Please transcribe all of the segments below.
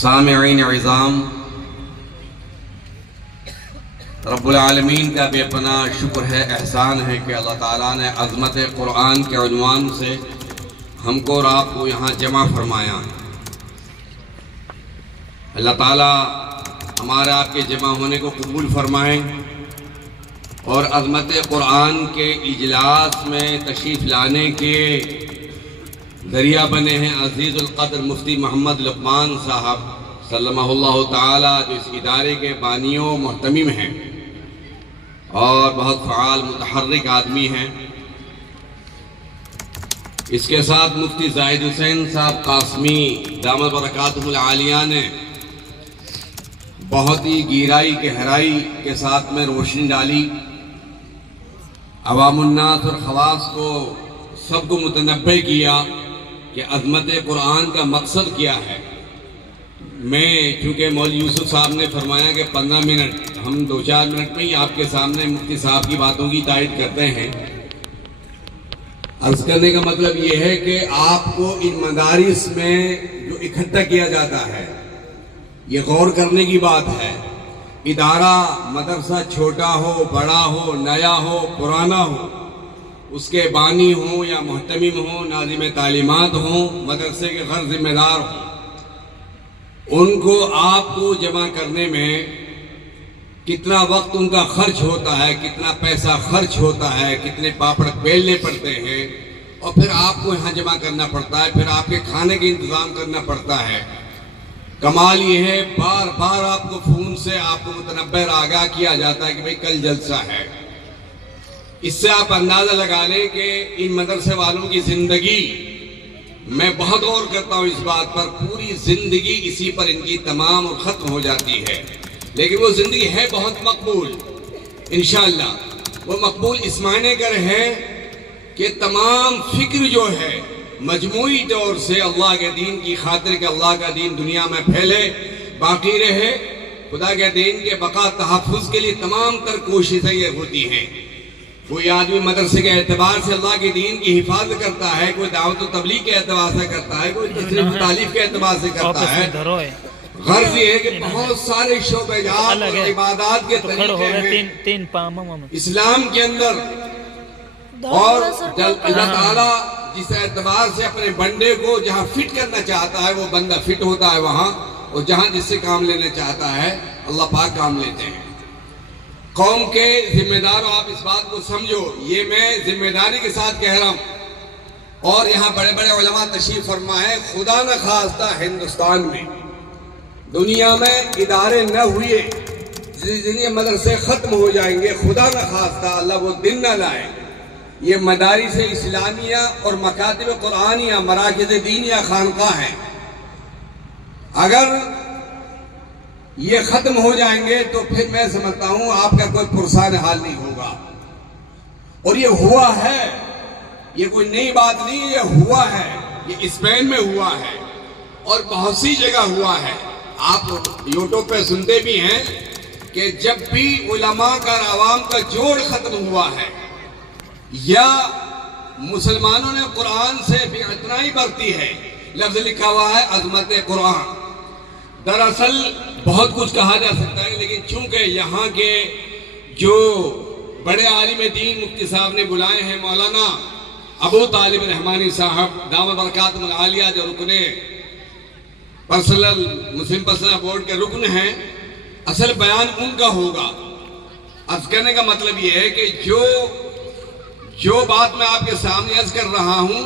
سامعین عظام، رب العالمین کا بے پناہ شکر ہے، احسان ہے کہ اللہ تعالیٰ نے عظمت قرآن کے عنوان سے ہم کو اور آپ کو یہاں جمع فرمایا۔ اللہ تعالیٰ ہمارے آپ کے جمع ہونے کو قبول فرمائیں اور عظمت قرآن کے اجلاس میں تشریف لانے کے ذریعہ بنے ہیں عزیز القدر مفتی محمد لقمان صاحب سلمہ اللہ تعالیٰ، جو اس ادارے کے بانیوں محتمم ہیں اور بہت فعال متحرک آدمی ہیں۔ اس کے ساتھ مفتی زاہد حسین صاحب قاسمی دامت برکاتہ العالیہ نے بہت ہی گہرائی گہرائی کے ساتھ میں روشنی ڈالی، عوام الناس اور خواص کو سب کو متنبہ کیا کہ عظمت قرآن کا مقصد کیا ہے۔ میں چونکہ مولوی یوسف صاحب نے فرمایا کہ 15 منٹ، ہم 2-4 منٹ میں ہی آپ کے سامنے مفتی صاحب کی باتوں کی تائید کرتے ہیں۔ عرض کرنے کا مطلب یہ ہے کہ آپ کو ان مدارس میں جو اکٹھا کیا جاتا ہے یہ غور کرنے کی بات ہے۔ ادارہ مدرسہ چھوٹا ہو، بڑا ہو، نیا ہو، پرانا ہو، اس کے بانی ہوں یا محتمم ہوں، ناظم تعلیمات ہوں، مدرسے کے غیر ذمہ دار ہوں، ان کو آپ کو جمع کرنے میں کتنا وقت ان کا خرچ ہوتا ہے، کتنا پیسہ خرچ ہوتا ہے، کتنے پاپڑ بیلنے پڑتے ہیں، اور پھر آپ کو یہاں جمع کرنا پڑتا ہے، پھر آپ کے کھانے کا انتظام کرنا پڑتا ہے۔ کمال یہ ہے بار بار آپ کو فون سے آپ کو متنبہ آگاہ کیا جاتا ہے کہ بھئی کل جلسہ ہے۔ اس سے آپ اندازہ لگا لیں کہ ان مدرسے والوں کی زندگی، میں بہت غور کرتا ہوں اس بات پر، پوری زندگی اسی پر ان کی تمام اور ختم ہو جاتی ہے، لیکن وہ زندگی ہے بہت مقبول انشاءاللہ۔ وہ مقبول اس معنی کر ہے کہ تمام فکر جو ہے مجموعی طور سے اللہ کے دین کی خاطر کہ اللہ کا دین دنیا میں پھیلے، باقی رہے، خدا کے دین کے بقا تحفظ کے لیے تمام تر کوششیں یہ ہوتی ہیں۔ کوئی آدمی مدرسے کے اعتبار سے اللہ کے دین کی حفاظت کرتا ہے، کوئی دعوت و تبلیغ کے اعتبار سے کرتا ہے، کوئی تشریح و تعلیف کے اعتبار سے کرتا ہے۔ غرض یہ ہے کہ بہت سارے شعبہ جات اور عبادات کے طریقے ہیں اسلام کے اندر، اور اللہ تعالیٰ جس اعتبار سے اپنے بندے کو جہاں فٹ کرنا چاہتا ہے وہ بندہ فٹ ہوتا ہے وہاں، اور جہاں جس سے کام لینا چاہتا ہے اللہ پاک کام لیتے ہیں۔ قوم کے ذمہ داروں، آپ اس بات کو سمجھو، یہ میں ذمہ داری کے ساتھ کہہ رہا ہوں، اور یہاں بڑے بڑے علماء تشریف فرما ہے، خدا نہ خواستہ ہندوستان میں دنیا میں ادارے نہ ہوئے، جن مدرسے ختم ہو جائیں گے، خدا نہ خواستہ اللہ وہ دن نہ لائے، یہ مدارس اسلامیہ اور مکاتب قرآنیہ، مراکز دینیہ خانقاہ ہیں، اگر یہ ختم ہو جائیں گے تو پھر میں سمجھتا ہوں آپ کا کوئی پرسان حال نہیں ہوگا۔ اور یہ ہوا ہے، یہ کوئی نئی بات نہیں، یہ ہوا ہے، یہ اسپین میں ہوا ہے اور بہت سی جگہ ہوا ہے۔ آپ یوٹیوب پہ سنتے بھی ہیں کہ جب بھی علماء کا اور عوام کا جوڑ ختم ہوا ہے یا مسلمانوں نے قرآن سے بے اعتنائی برتی ہے، لفظ لکھا ہوا ہے عظمت قرآن۔ دراصل بہت کچھ کہا جا سکتا ہے، لیکن چونکہ یہاں کے جو بڑے عالم دین مفتی صاحب نے بلائے ہیں، مولانا ابو طالب رحمانی صاحب دامت برکاتہ العالیہ، جو رکن مسلم پرسنل بورڈ کے رکن ہیں، اصل بیان ان کا ہوگا۔ عرض کرنے کا مطلب یہ ہے کہ جو بات میں آپ کے سامنے عرض کر رہا ہوں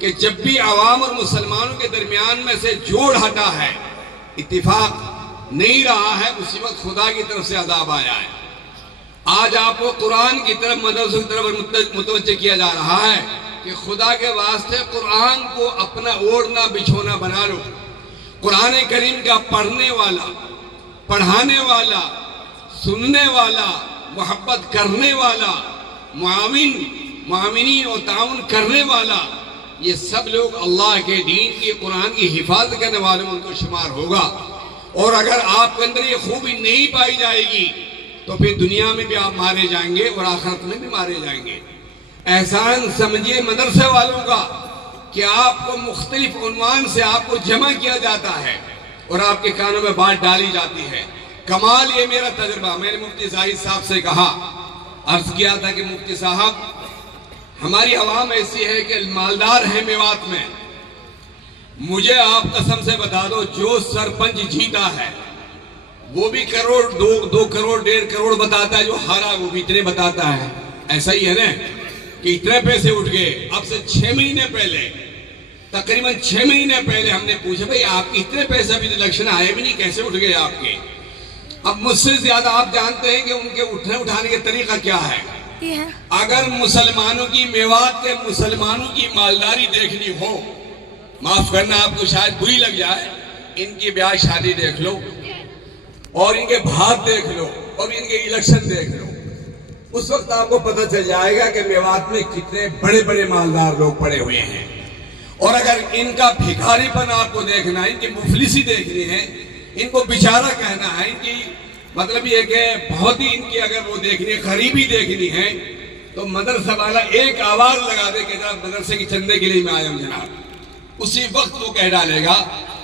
کہ جب بھی عوام اور مسلمانوں کے درمیان میں سے جوڑ ہٹا ہے، اتفاق نہیں رہا ہے، اسی وقت خدا کی طرف سے عذاب آیا ہے۔ آج آپ کو قرآن کی طرف، مدرسوں کی طرف متوجہ کیا جا رہا ہے کہ خدا کے واسطے قرآن کو اپنا اوڑھنا بچھونا بنا لو۔ قرآن کریم کا پڑھنے والا، پڑھانے والا، سننے والا، محبت کرنے والا، معاونین اور تعاون کرنے والا، یہ سب لوگ اللہ کے دین کی، قرآن کی حفاظت کرنے والوں میں ان کو شمار ہوگا۔ اور اگر آپ کے اندر یہ خوبی نہیں پائی جائے گی تو پھر دنیا میں بھی آپ مارے جائیں گے اور آخرت میں بھی مارے جائیں گے۔ احسان سمجھیے مدرسے والوں کا کہ آپ کو مختلف عنوان سے آپ کو جمع کیا جاتا ہے، اور آپ کے کانوں میں بات ڈالی جاتی ہے. کمال یہ میرا تجربہ، میں نے مفتی زاہد صاحب سے کہا، عرض کیا تھا کہ مفتی صاحب ہماری عوام ایسی ہے کہ مالدار ہے میوات میں، مجھے آپ قسم سے بتا دو جو سرپنچ جیتا ہے وہ بھی کروڑ 2 کروڑ 1.5 کروڑ بتاتا ہے، جو ہارا وہ بھی اتنے بتاتا ہے. ایسا ہی ہے نا کہ اتنے پیسے اٹھ گئے. اب سے 6 مہینے پہلے، تقریباً 6 مہینے پہلے ہم نے پوچھا بھئی آپ کے اتنے پیسے ابھی الیکشن آئے بھی نہیں، کیسے اٹھ گئے آپ کے؟ اب مجھ سے زیادہ آپ جانتے ہیں کہ ان کے اٹھانے کا طریقہ کیا ہے. اگر مسلمانوں کی میوات کے مسلمانوں کی مالداری دیکھنی ہو، معاف کرنا آپ کو شاید بری لگ جائے، ان کی بیاہ شادی دیکھ لو اور ان کے بھات دیکھ لو اور ان کے الیکشن دیکھ لو، اس وقت آپ کو پتہ چل جائے گا کہ میوات میں کتنے بڑے بڑے مالدار لوگ پڑے ہوئے ہیں. اور اگر ان کا بھکاری پن آپ کو دیکھنا ہے، ان کی مفلسی دیکھنی ہے، ان کو بیچارہ کہنا ہے، ان کی مطلب یہ کہ بہت ہی ان کی اگر وہ دیکھنی ہے، غریبی دیکھنی ہے، تو مدرسہ والا ایک آواز لگا دے کہ جناب مدرسے کی چندے کے لیے میں آیا ہوں جناب، اسی وقت وہ کہہ ڈالے گا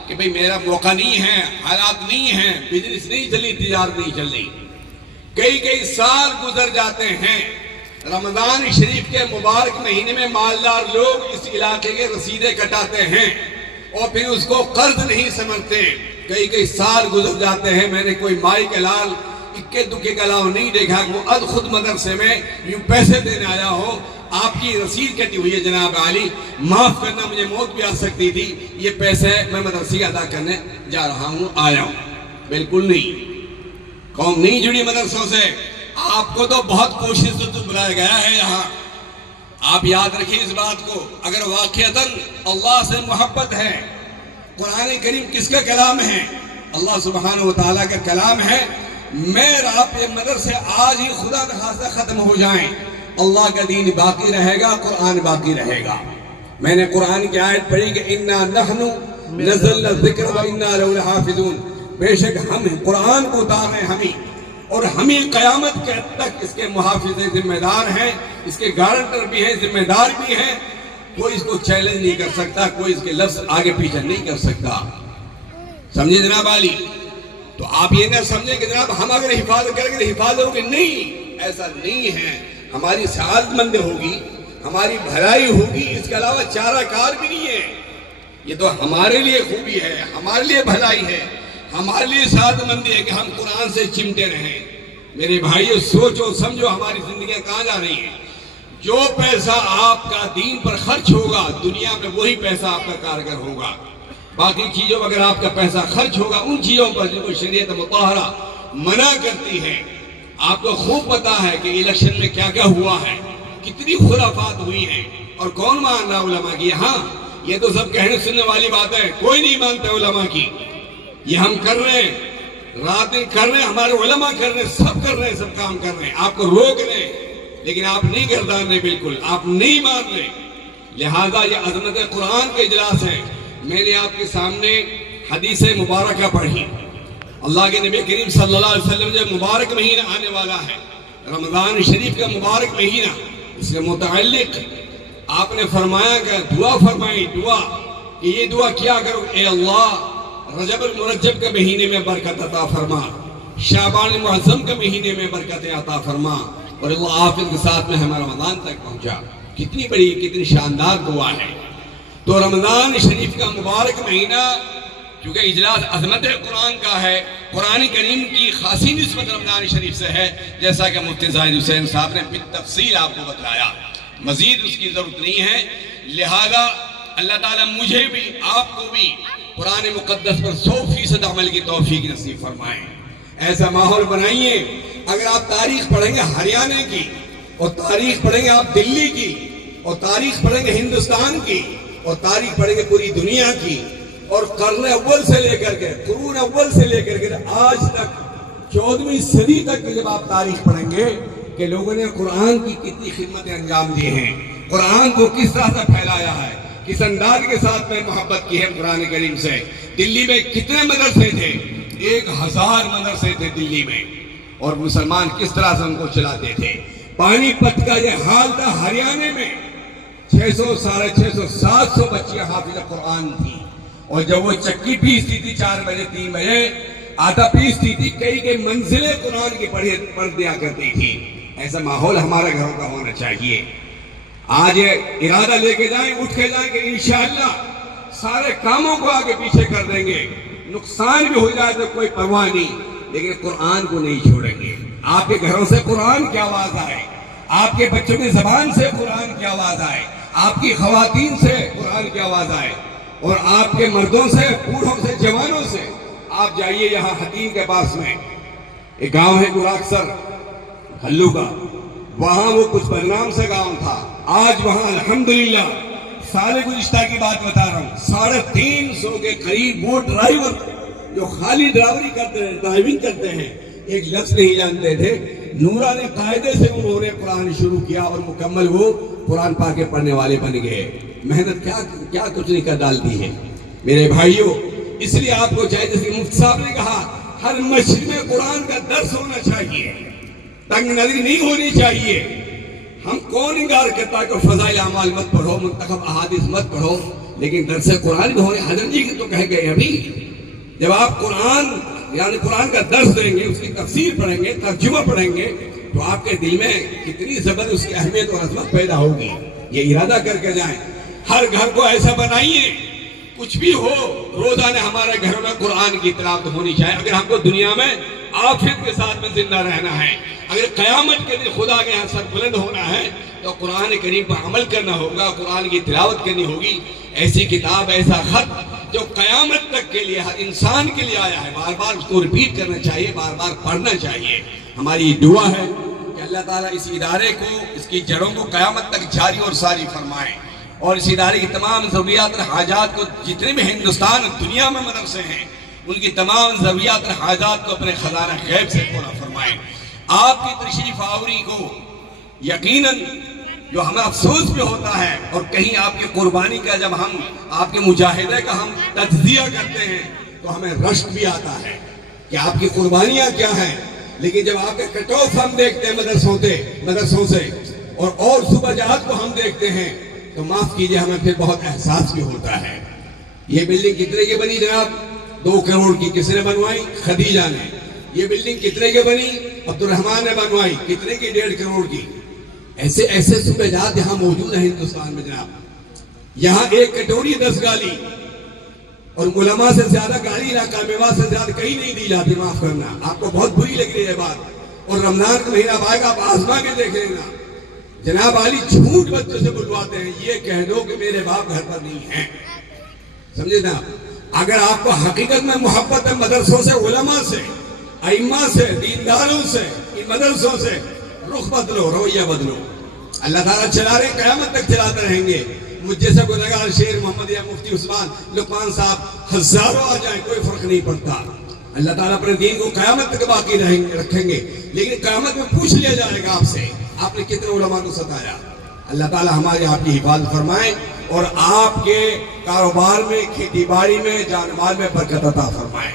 کہ بھئی میرا موقع نہیں ہے، حالات نہیں ہیں، بزنس نہیں چلی، تجارت نہیں چل رہی. کئی سال گزر جاتے ہیں، رمضان شریف کے مبارک مہینے میں مالدار لوگ اس علاقے کے رسیدیں کٹاتے ہیں اور پھر اس کو قرض نہیں سمجھتے. کئی سال گزر جاتے ہیں، میں نے کوئی مائی کے لال اکے دکے کا لاؤ نہیں دیکھا کہ وہ خود مدرسے میں یوں پیسے دینے آیا ہو. آپ کی رسید کٹی ہوئی ہے جناب عالی، معاف کرنا مجھے موت بھی آ سکتی تھی، یہ پیسے میں مدرسے ادا کرنے جا رہا ہوں، آیا ہوں. بالکل نہیں، قوم نہیں جڑی مدرسوں سے. آپ کو تو بہت کوشش سے بلایا گیا ہے یہاں. آپ یاد رکھیں اس بات کو، اگر واقعتاً اللہ سے محبت ہے، قرآن کریم کس کا کلام ہے؟ اللہ سبحانہ وتعالیٰ کا کلام ہے. میں آپ یہ مدرسے آج ہی خدا نخواستہ ختم ہو جائیں، اللہ کا دین باقی رہے گا، قرآن باقی رہے گا. میں نے قرآن کی آیت پڑھی کہ اِنَّا نَحْنُ نَزَّلْنَا الذِّكْرَ وَإِنَّا لَهُ لَحَافِظُونَ، بے شک ہم قرآن کو اتار رہے ہیں ہمیں، اور ہمیں قیامت کے تک اس کے محافظ ذمہ دار ہیں، اس کے گارنٹر بھی ہیں، ذمہ دار بھی ہیں. کوئی اس کو چیلنج نہیں کر سکتا، کوئی اس کے لفظ آگے پیچھے نہیں کر سکتا. سمجھے جناب عالی؟ تو آپ یہ نہ سمجھیں کہ جناب ہم اگر حفاظت کریں گے حفاظت ہوگی، نہیں، ایسا نہیں ہے. ہماری سعادت مند ہوگی، ہماری بھلائی ہوگی، اس کے علاوہ چارہ کار بھی نہیں ہے. یہ تو ہمارے لیے خوبی ہے، ہمارے لیے بھلائی ہے، ہمارے لیے سعادت مندی ہے کہ ہم قرآن سے چمٹے رہیں. میرے بھائیو سوچو سمجھو ہماری زندگیاں کہاں جا رہی ہیں. جو پیسہ آپ کا دین پر خرچ ہوگا دنیا میں وہی پیسہ آپ کا کارگر ہوگا. باقی چیزوں اگر آپ کا پیسہ خرچ ہوگا ان چیزوں پر جو شریعت مطہرہ منع کرتی ہے. آپ کو خوب پتا ہے کہ الیکشن میں کیا کیا ہوا ہے، کتنی خرافات ہوئی ہیں، اور کون مان رہا علماء کی؟ ہاں یہ تو سب کہنے سننے والی بات ہے، کوئی نہیں مانتا علماء کی. یہ ہم کر رہے ہیں، رات دن کر رہے ہیں، ہمارے علماء کر رہے ہیں، سب کر رہے ہیں، سب کام کر رہے ہیں. آپ کو روک رہے ہیں لیکن آپ نہیں گردان رہے، بالکل آپ نہیں مان رہے. لہذا یہ عظمت قرآن کے اجلاس ہے. میں نے آپ کے سامنے حدیث مبارکہ پڑھی. اللہ کے نبی کریم صلی اللہ علیہ وسلم جو مبارک مہینہ آنے والا ہے، رمضان شریف کا مبارک مہینہ، اس سے متعلق آپ نے فرمایا کہ دعا فرمائی، دعا کہ یہ دعا کیا کرو، اے اللہ رجب المرجب کے مہینے میں برکت عطا فرما، شعبان معظم کے مہینے میں برکت عطا فرما، اور اللہ حافظ کے ساتھ میں ہمیں رمضان تک پہنچا. کتنی بڑی کتنی شاندار دعا ہے. تو رمضان شریف کا مبارک مہینہ کیونکہ اجلاس عظمت قرآن کا ہے، قرآن کریم کی خاصی نسبت رمضان شریف سے ہے، جیسا کہ مفتی زاہد حسین صاحب نے بالتفصیل آپ کو بتلایا. مزید اس کی ضرورت نہیں ہے. لہذا اللہ تعالیٰ مجھے بھی آپ کو بھی قرآن مقدس پر 100% عمل کی توفیق نصیب فرمائیں. ایسا ماحول بنائیے. اگر آپ تاریخ پڑھیں گے ہریانہ کی، اور تاریخ پڑھیں گے آپ دلی کی، اور تاریخ پڑھیں گے ہندوستان کی، اور تاریخ پڑھیں گے پوری دنیا کی، اور قرن اول سے لے کر کے قرون اول سے لے کر کے آج تک 14ویں صدی تک جب آپ تاریخ پڑھیں گے کہ لوگوں نے قرآن کی کتنی خدمتیں انجام دی ہیں، قرآن کو کس طرح سے پھیلایا ہے، کس انداز کے ساتھ میں محبت کی ہے قرآن کریم سے. دلی میں کتنے مدرسے تھے؟ 1000 مدرسے تھے دلی میں، اور مسلمان کس طرح سے ان کو چلاتے تھے. پانی پت کا یہ حال تھا ہریانہ میں، 600 650 700 بچیاں حافظ قرآن تھی، اور جب وہ چکی پیستی تھی 4 بجے 3 بجے آٹا پیستی تھی، کئی منزلیں قرآن کی پڑھ دیا کرتی تھی۔ ایسا ماحول ہمارے گھروں کا ہونا چاہیے۔ آج ارادہ لے کے جائیں، اٹھ کے جائیں کہ انشاءاللہ سارے کاموں کو آگے پیچھے کر دیں گے، نقصان بھی ہو جائے تو کوئی پرواہ نہیں، لیکن قرآن کو نہیں چھوڑیں گے۔ آپ کے گھروں سے قرآن کی آواز آئے، آپ کے بچوں کی زبان سے قرآن کی آواز آئے، آپ کی خواتین سے قرآن کی آواز آئے، اور آپ کے مردوں سے، بوڑھوں سے، جوانوں سے۔ آپ جائیے یہاں حتیم کے پاس میں ایک گاؤں ہے گوراکسر ہلو کا، وہاں وہ کچھ بدنام سے گاؤں تھا، آج وہاں الحمدللہ سال گزشتہ کی بات بتا رہا ہوں، 350 کے قریب وہ ڈرائیور جو خالی ڈرائیوری کرتے ہیں، ڈرائیونگ کرتے ہیں، ایک لفظ نہیں جانتے تھے، نورانی قاعدے سے انہوں نے قرآن شروع کیا اور مکمل وہ قرآن پاک کے پڑھنے والے بن گئے۔ محنت کیا کچھ نہیں کر ڈالتی ہے میرے بھائیوں۔ اس لیے آپ کو چاہیے، جیسے مفتی صاحب نے کہا، ہر مسجد میں قرآن کا درس ہونا چاہیے، تنگ نظری نہیں ہونی چاہیے۔ ہم کون انکار کرتا ہے کہ فضائل اعمال مت پڑھو، منتخب احادیث مت پڑھو، لیکن درس قرآن بھی ہونے۔ حضرت جی تو کہہ گئے ابھی، جب آپ قرآن یعنی قرآن کا درس دیں گے، اس کی تفسیر پڑھیں گے، ترجمہ پڑھیں گے، تو آپ کے دل میں کتنی زبردست اس کی اہمیت اور عظمت پیدا ہوگی۔ یہ ارادہ کر کے جائیں، ہر گھر کو ایسا بنائیے، کچھ بھی ہو روزانہ ہمارے گھروں میں قرآن کی تلاوت ہونی چاہیے۔ اگر ہم کو دنیا میں عافیت کے ساتھ میں زندہ رہنا ہے، اگر قیامت کے دن خدا کے یہاں سر بلند ہونا ہے، تو قرآن کریم پر عمل کرنا ہوگا، قرآن کی تلاوت کرنی ہوگی۔ ایسی کتاب، ایسا خط جو قیامت تک کے لیے ہر انسان کے لیے آیا ہے، بار بار اس کو ریپیٹ کرنا چاہیے، بار بار پڑھنا چاہیے۔ ہماری دعا ہے کہ اللہ تعالیٰ اس ادارے کو، اس کی جڑوں کو قیامت تک جاری اور ساری فرمائے، اور اس ادارے کی تمام ضروریات اور حاجات کو، جتنے بھی ہندوستان دنیا میں مدرسے ہیں، ان کی تمام ضروریات اور حاجات کو اپنے خزانہ غیب سے پورا فرمائے۔ آپ کی تشریف آوری کو یقیناً جو ہمیں افسوس بھی ہوتا ہے، اور کہیں آپ کی قربانی کا جب ہم آپ کے مجاہدے کا ہم تجزیہ کرتے ہیں تو ہمیں رشک بھی آتا ہے کہ آپ کی قربانیاں کیا ہیں، لیکن جب آپ کے کٹ آف ہم دیکھتے ہیں مدرسوں سے اور صوبہ جات کو ہم دیکھتے ہیں، تو معاف کیجئے ہمیں پھر بہت احساس بھی ہوتا ہے۔ یہ بلڈنگ کتنے کی بنی جناب؟ 2 کروڑ کی۔ کس نے بنوائی؟ خدیجہ نے۔ یہ بلڈنگ کتنے کی بنی؟ عبد الرحمان نے بنوائی۔ کتنے کی؟ 1.5 کروڑ کی۔ ایسے صوبہ جات یہاں موجود ہیں ہندوستان میں جناب۔ یہاں ایک کٹوری 10 گالی، اور علماء سے زیادہ گالی علاقہ میوہ سے زیادہ کہیں نہیں دی جاتی، معاف کرنا، آپ کو بہت بری لگ رہی ہے بات۔ اور رمضان کا مہینہ آئے گا، آپ آزما کے دیکھ لینا، جناب علی جھوٹ بچوں سے بلواتے ہیں، یہ کہہ دو کہ میرے باپ گھر پر نہیں ہیں، سمجھے نا؟ اگر آپ کو حقیقت میں محبت ہے مدرسوں سے، علماء سے، ائمہ سے، دینداروں سے، ان مدرسوں سے، رخ بدلو، رویہ بدلو۔ اللہ تعالیٰ چلا رہے، قیامت تک چلاتے رہیں گے۔ مجھ جیسا گنہگار شیر محمد یا مفتی عثمان، لقمان صاحب، ہزاروں آ جائیں، کوئی فرق نہیں پڑتا۔ اللہ تعالیٰ اپنے دین کو قیامت تک باقی رکھیں گے، لیکن قیامت میں پوچھ لیا جائے گا آپ سے، آپ نے کتنے علماء کو ستایا۔ اللہ تعالیٰ ہمارے آپ کی حفاظت فرمائے، اور آپ کے کاروبار میں، کھیتی باڑی میں، جان مال میں برکت عطا فرمائے۔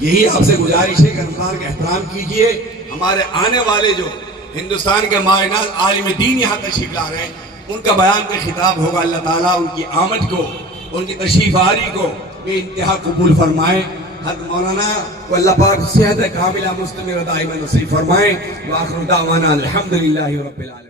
یہی آپ سے گزارش ہے کہ رمضان کا احترام کیجئے۔ ہمارے آنے والے جو ہندوستان کے ماہرین عالم دین یہاں تشریف لا رہے ہیں، ان کا بیان کا خطاب ہوگا۔ اللہ تعالیٰ ان کی آمد کو، ان کی تشریف آری کو بے انتہا قبول فرمائے۔ حضرت مولانا کو اللہ پاک صحت کاملہ مستمر دائمہ نصیب فرمائے۔ وآخر دعوانا الحمدللہ رب العالمین۔